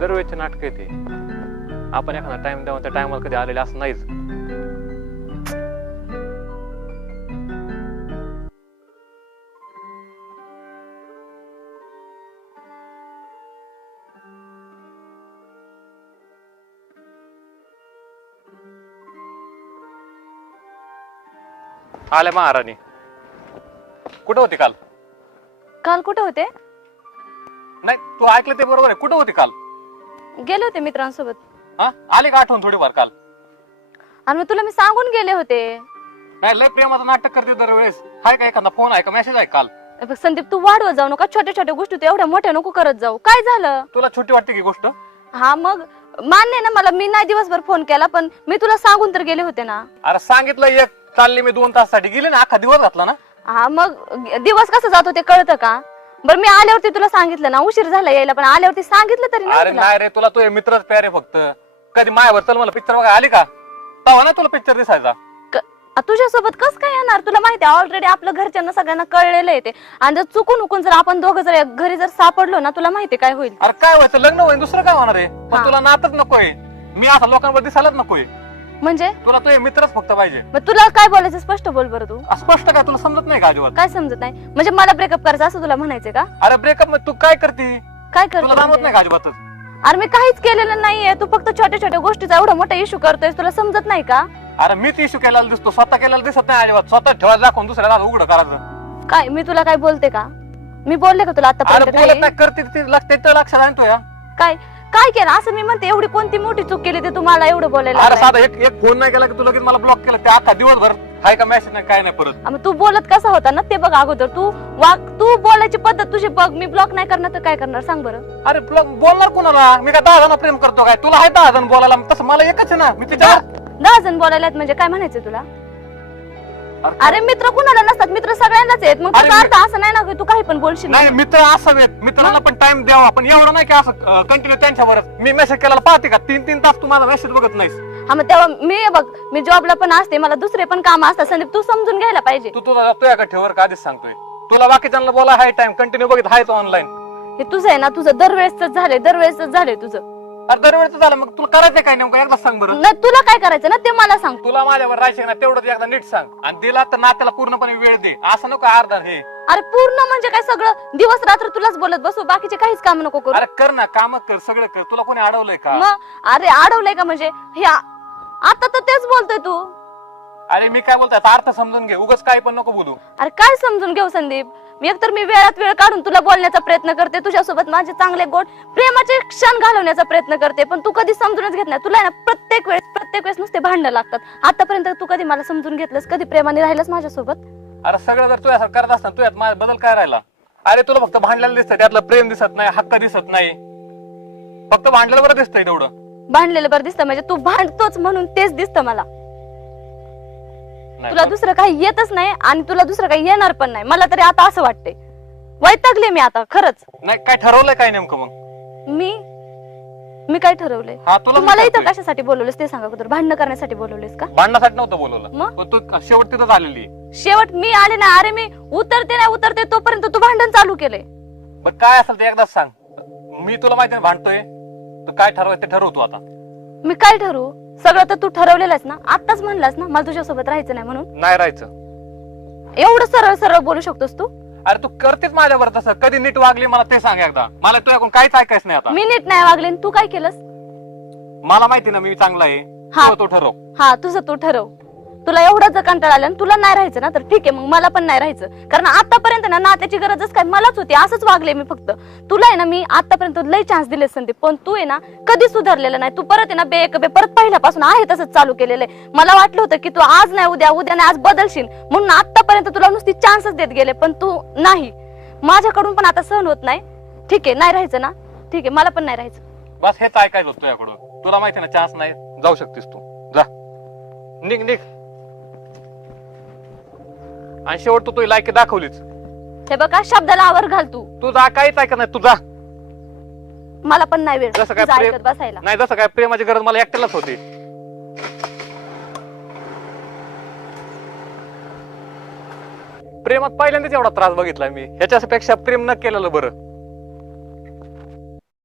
दरवेळचे नाटक येते. आपण एखादा टाइम द्यावा त्या टायमाला कधी आलेले असं नाहीच. आले महाराणी. कुठं होती काल? काल कुठे होते? नाही तू ऐकलं ते बरोबर आहे. कुठं होती काल? गेले होते मित्रांसोबत. हा? आली का आठवण थोडीफार काल? आणि मग तुला मी सांगून गेले होते. नाही लय प्रेमाचं नाटक करते दरवेळेस. हाय का एखादा फोन? आहे का मेसेज आहे काल बघ, संदीप तू वाढवत जाऊ नका. छोट्या छोट्या गोष्टी तू एवढ्या मोठ्या नको करत जाऊ. काय झालं? तुला छोटी वाटते की गोष्ट? हा मग मान्य आहे ना मला मी नाही दिवसभर फोन केला पण मी तुला सांगून तर गेले होते ना. अरे सांगितलं एक. चालली मी दोन ताससाठी गेली ना? अख्खा दिवस घातला ना? हा मग दिवस कसं जातो ते कळतं का? बरं मी आल्यावरती तुला सांगितलं ना उशीर झाला यायला पण आल्यावरती सांगितलं तरी ना अरे तुला. नाही रे तुला तो मित्रच प्यारे फक्त. कधी मायावर चल मला पिक्चर बघा आली का? तेव्हा ना तुला पिक्चर दिसायचा. क- आ, तुझ्यासोबत कस काय येणार? तुला माहिती आहे ऑलरेडी आपलं घरच्यांना सगळ्यांना कळलेलं आहे ते. आणि जर चुकून उकून जर आपण दोघं जर घरी जर सापडलो ना तुला माहिती काय होईल? अरे काय व्हायचं? लग्न होईल दुसरं काय होणार आहे? हा. पण तुला नातच नकोय. मी असा लोकांवर दिसायलाच नकोय. म्हणजे? तुला तो मित्रच फक्त पाहिजे. मग तुला काय बोलायचं? स्पष्ट बोल बरं तू. स्पष्ट काय? तुला समजत नाही का अजिबात? काय समजत नाही? म्हणजे मला ब्रेकअप करायचं असं तुला म्हणायचं का? अरे ब्रेकअप तू काय करती? काय तुला जाणवत म्हणजे? नाही का अजिबातच? अरे मी काहीच केलेलं नाहीये. तू फक्त छोट्या छोट्या गोष्टीचा एवढा मोठा इश्यू करतोय तुला समजत नाही का? अरे मीच इश्यू केलेला दिसतो. स्वतः केलेला दिसत नाही अजिबात. स्वतः ठेवायला दाखवून दुसऱ्याला उघड करायचं. काय? मी तुला काय बोलते का? मी बोलले का तुला अरे बोलत? नाही. करते ते लक्ष ते तर लक्षात आणतो या. काय? काय केलं? असं मी म्हणते एवढी कोणती मोठी चूक केली ते तुम्हाला एवढं बोलायला अरे लागलाय? साधा एक एक फोन नाही केला की तू लगेच मला ब्लॉक केलं? ते अख्खा दिवसभर हाय का मेसेज नाही काय नाही परत. आ, मग तू बोलत कसा होता ना ते बघ अगोदर. तू वाग तू बोलायची पद्धत तुझी बघ मी ब्लॉक नाही करणार तर काय करणार? सांग बरं. अरे ब्लॉक बोलणार कोणाला? मी काय दहा जण प्रेम करतो काय? तुला आहे दहा जण बोलायला? तसं मला एकच आहे ना. मी तिच्या दहा जण बोलायला म्हणजे काय म्हणायचं तुला? अरे मित्र कुणाला नसतात? मित्र सगळ्यांनाच आहेत. मग अरे मी- अर्थ असं नाही ना की तू काही पण बोलशील नाही मित्र असावेत. मित्रांना पण टाइम द्यावा. पण एवढं नाही की असं कंटिन्यू त्यांच्यावरच. मी मेसेज केला पाहते का? तीन तीन तास तू माझा मेसेज बघत नाहीस. हा मग तेव्हा मी बघ मी जॉबला पण असते मला दुसरे पण काम असतात. संदीप तू समजून घ्यायला पाहिजे. तू तुझा तुझ्याकडे ठेवर का आधीच सांगतोय. तुला बाकीच्यांना बोला हाय टाइम कंटिन्यू बघित हाय तो ऑनलाईन हे तुझं आहे ना तुझं दरवेळेस झालंय दरवेळेस झालंय तुझं. अरे दरवेळेच झालं मग तुला करायचं काय नेमकं? एकदा सांग बरं. नाही तुला काय करायचं ना ते मला सांग. तुला माझ्यावर राहायचं ना तेवढंच एकदा नीट सांग. आणि दिला तर नात्याला पूर्णपणे वेळ दे. असं नको अर्धा हे. अरे पूर्ण म्हणजे काय सगळं? दिवस रात्र तुलाच बोलत बसू बाकीचे काहीच काम नको करू. अरे कर ना काम कर सगळं कर. तुला कोणी अडवलंय का? मग? अरे अडवलंय का म्हणजे? हे आ- आता तर तेच बोलतोय तू. अरे मी काय बोलतोय? अर्थ समजून घे. उगाच काय पण नको बोलू. अरे काय समजून घेऊ संदीप? एकतर मी वेळात वेळ काढून तुला बोलण्याचा प्रयत्न करते तुझ्यासोबत माझे चांगले गोड प्रेमाचे क्षण घालवण्याचा प्रयत्न करते पण तू कधी समजूनच घेत नाही. तुला ना प्रत्येक वेळेस प्रत्येक वेळेस नुसते भांडणं लागतात. आतापर्यंत तू कधी मला समजून घेतलंस कधी प्रेमाने राहिलंस माझ्यासोबत? अरे सगळं जर तू असं करत असता तू यात माझ्या बदल काय राहिला? अरे तुला फक्त भांडलेलं दिसतंय त्यातलं प्रेम दिसत नाही हक्क दिसत नाही. फक्त भांडलेलं बरं दिसतंय तेवढं. भांडलेलं बरं दिसतं म्हणजे तू भांडतोच म्हणून तेच दिसतं मला. तुला. दुसरं काही येतच नाही आणि तुला दुसरं काही येणार पण नाही. मला तरी आता असं वाटतंय. वैतागले मी आता खरंच. नाही काय ठरवलंय काय नेमकं मग? मी? मी काय ठरवलंय? हा तुला मला इथं. कशासाठी बोलवलेस ते सांगा अगोदर. भांडणं करण्यासाठी बोलवलेस का? भांडणासाठी नव्हतं बोलवलं. मग? पण तू शेवट तिथंच आलेली. शेवट मी आले ना अरे मी उतरते नाही उतरते तोपर्यंत तू भांडण चालू केले बरं काय असेल ते एकदाच सांग. मी तुला माहिती ना भांडतोय. तू काय ठरवाय ते ठरवतो आता. मी काय ठरवू? सगळं तर तू ठरवलेलंच ना? आताच म्हणलास ना मला तुझ्यासोबत राहायचं नाही म्हणून? नाही राहायचं. एवढं सरळ सरळ बोलू शकतोस तू? अरे तू करतेच माझ्यावर तसं. कधी नीट वागली मला ते सांग एकदा. मला तुझ्याकडून काहीच ऐकायचं नाही आता. मी नीट नाही वागले आणि तू काय केलंस? मला माहिती ना मी चांगला आहे. हा. तू तो ठरव. हा तुझं तू ठरव. तुला एवढाच जर कंटाळा आला आणि तुला नाही राहायचं ना तर ठीक आहे मग मला पण नाही राहायचं. कारण आतापर्यंत ना नात्याची गरजच काय मलाच होती असंच वागले मी फक्त. तुला आहे ना मी आतापर्यंत लय चान्स दिले संदीप पण तू आहे ना कधी सुधारलेलं नाही. तू परत आहे ना बेकबे परत पहिल्यापासून आहे तसंच चालू केलेलं आहे. मला वाटलं होतं की तू आज नाही उद्या उद्या नाही आज बदलशील. म्हणून आतापर्यंत तुला नुसती चान्सच देत गेले पण तू नाही. माझ्याकडून पण आता सहन होत नाही. ठीक आहे नाही राहायचं ना. ठीक आहे मला पण नाही राहायचं. बस हेच ऐकायचं होतं याकडून तुला माहिती ना चान्स नाही. जाऊ शकतेस तू. जा. निघ निघ. आणि शेवट तू तुझी लायकी दाखवलीच. हे बघा शब्दाला आवर घाल तू. तू जा काहीच ऐकत नाही तू जा. मला पण नाही वेळ. जसं काय तुझं प्रेम- ऐकत बसायला. नाही जसं काय प्रेमाची गरज मला एकट्यालाच होती. प्रेमात पहिल्यांदाच एवढा त्रास बघितला मी. ह्याच्यापेक्षा प्रेम न केलेलं बरं.